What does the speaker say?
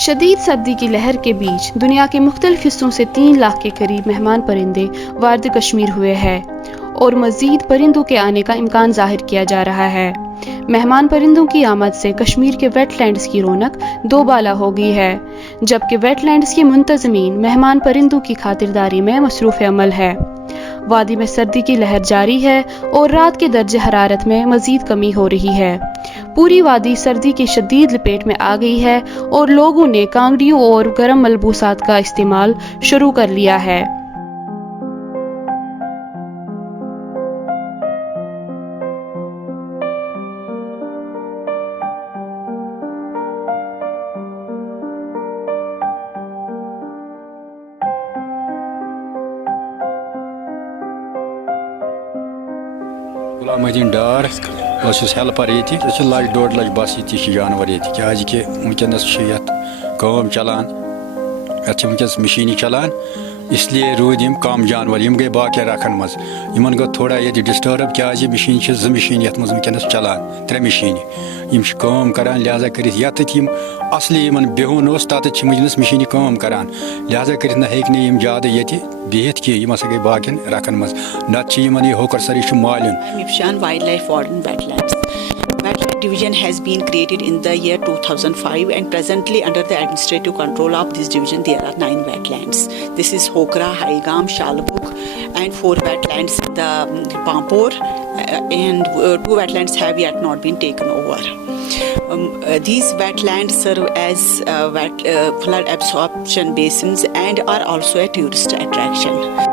شدید سردی کی لہر کے بیچ دنیا کے مختلف حصوں سے 3 لاکھ کے قریب مہمان پرندے وارد کشمیر ہوئے ہیں اور مزید پرندوں کے آنے کا امکان ظاہر کیا جا رہا ہے۔ مہمان پرندوں کی آمد سے کشمیر کے ویٹ لینڈز کی رونق دوبالا ہو گئی ہے، جبکہ ویٹ لینڈز کے منتظمین مہمان پرندوں کی خاطرداری میں مصروف عمل ہے۔ وادی میں سردی کی لہر جاری ہے اور رات کے درجہ حرارت میں مزید کمی ہو رہی ہے۔ پوری وادی سردی کی شدید لپیٹ میں آ گئی ہے اور لوگوں نے کانگڑیوں اور گرم ملبوسات کا استعمال شروع کر لیا ہے۔ غلام الدین ڈار بہت ہیلپر یہ لچ 1.5 لچھ بس یہ جانور یہ کہ ونکس کام چلان ات ونکس مشینی چلان اس لیے رود کم جانور گئی باقی رکھن مز گو تھوڑا یہ ڈسٹرب کیا مشین 2 مشین یت مز ونکس چلان 3 مشین کام کران لہذا کرت یت اصلی بہن تت ونکس مشینی کام کران لہذا کرت نہ ہیٚکہِ زیادہ یہ بہت کہ ہسا گئی باقین رکھن مز نت یہ ہوکر سری مالین wildlife warden wetlands. Wetland Division has been created in the year 2005 and presently under the administrative control of this division there are 9 wetlands. This is Hokra, Haigam, Shalbuk and 4 wetlands in the Pampor and 2 wetlands have yet not been taken over. These wetlands serve as flood absorption basins and are also a tourist attraction.